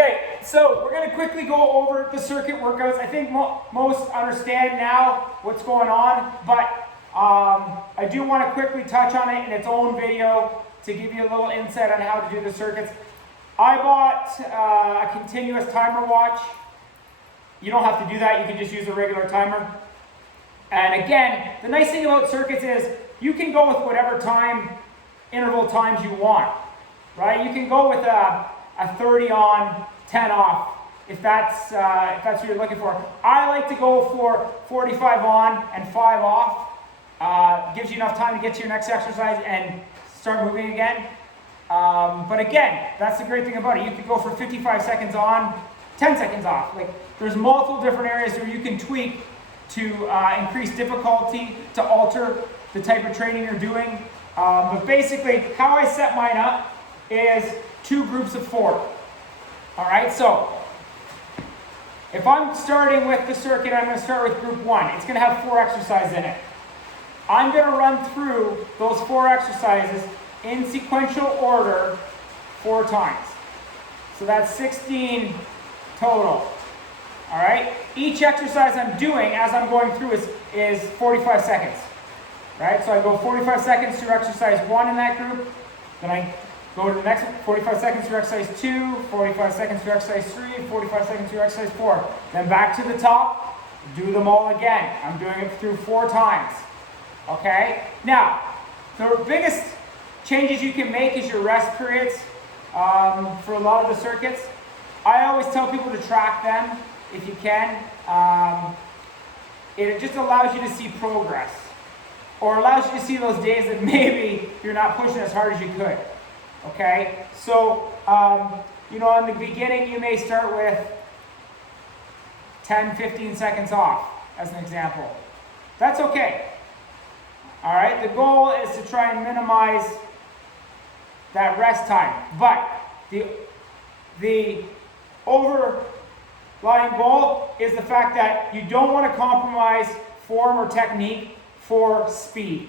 Okay, so we're going to quickly go over the circuit workouts. I think most understand now what's going on, but I do want to quickly touch on it in its own video to give you a little insight on how to do the circuits. I bought a continuous timer watch. You don't have to do that, you can just use a regular timer. And again, the nice thing about circuits is you can go with whatever interval times you want, right? You can go with a 30 on, 10 off, if that's what you're looking for. I like to go for 45 on and 5 off. Gives you enough time to get to your next exercise and start moving again. But again, that's the great thing about it. You could go for 55 seconds on, 10 seconds off. Like, there's multiple different areas where you can tweak to increase difficulty, to alter the type of training you're doing. But basically, how I set mine up is 2 groups of 4. All right, so if I'm starting with the circuit, I'm going to start with group 1. It's going to have 4 exercises in it. I'm going to run through those 4 exercises in sequential order 4 times. So that's 16 total. All right, each exercise I'm doing as I'm going through is 45 seconds. Right, so I go 45 seconds through exercise 1 in that group, then I go to the next 45 seconds through exercise 2, 45 seconds through exercise 3, 45 seconds through exercise 4. Then back to the top, do them all again. I'm doing it through 4 times. Okay? Now, the biggest changes you can make is your rest periods for a lot of the circuits. I always tell people to track them if you can. It just allows you to see progress, or allows you to see those days that maybe you're not pushing as hard as you could. Okay? So, in the beginning, you may start with 10, 15 seconds off, as an example. That's okay. All right? The goal is to try and minimize that rest time. But the overlying goal is the fact that you don't want to compromise form or technique for speed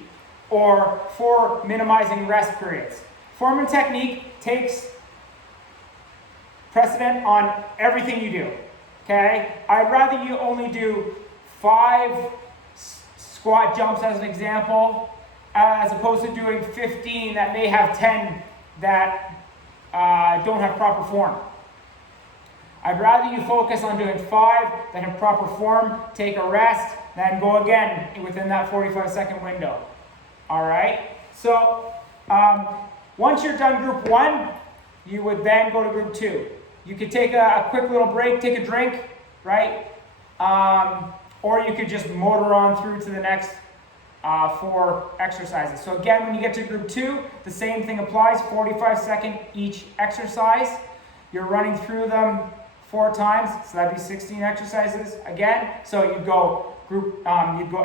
or for minimizing rest periods. Form and technique takes precedent on everything you do, okay? I'd rather you only do 5 squat jumps as an example, as opposed to doing 15 that may have 10 that don't have proper form. I'd rather you focus on doing 5 that have proper form, take a rest, then go again within that 45-second window. All right? So, once you're done group 1, you would then go to group 2. You could take a quick little break, take a drink, right? Or you could just motor on through to the next 4 exercises. So again, when you get to group 2, the same thing applies, 45-second each exercise. You're running through them 4 times, so that'd be 16 exercises again. So you'd go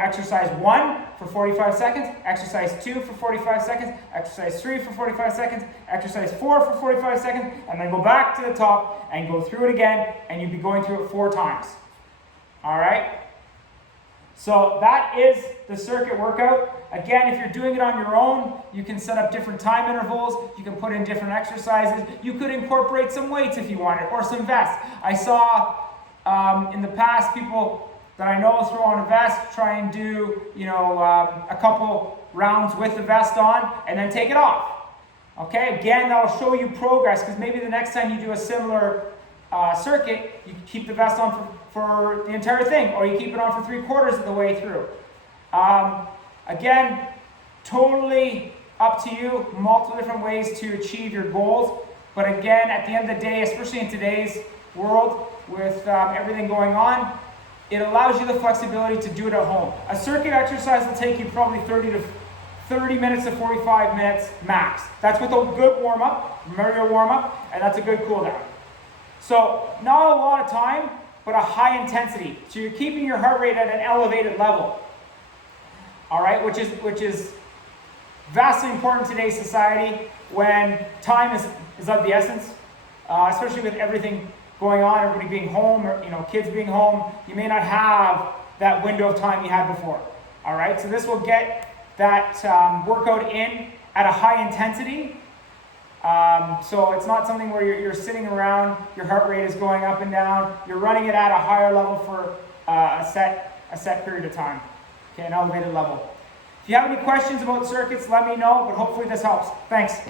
exercise 1 for 45 seconds, exercise 2 for 45 seconds, exercise 3 for 45 seconds, exercise 4 for 45 seconds, and then go back to the top and go through it again, and you'd be going through it 4 times. All right? So that is the circuit workout. Again, if you're doing it on your own, you can set up different time intervals. You can put in different exercises. You could incorporate some weights if you wanted, or some vests. I saw in the past people that I know throw on a vest, try and do a couple rounds with the vest on, and then take it off. Okay, again, that'll show you progress, because maybe the next time you do a similar circuit, you keep the vest on for the entire thing, or you keep it on for 3/4 of the way through. Again, totally up to you, multiple different ways to achieve your goals. But again, at the end of the day, especially in today's world with everything going on, it allows you the flexibility to do it at home. A circuit exercise will take you probably 30 minutes to 45 minutes max. That's with a good warm-up. Remember your warm-up, and that's a good cool-down. So not a lot of time, but a high intensity. So you're keeping your heart rate at an elevated level. All right, which is vastly important in today's society when time is of the essence, especially with everything going on, everybody being home, or kids being home. You may not have that window of time you had before. All right, so this will get that workout in at a high intensity, So it's not something where you're sitting around, your heart rate is going up and down. You're running it at a higher level for a set period of time, okay, an elevated level. If you have any questions about circuits, let me know, but hopefully this helps. Thanks.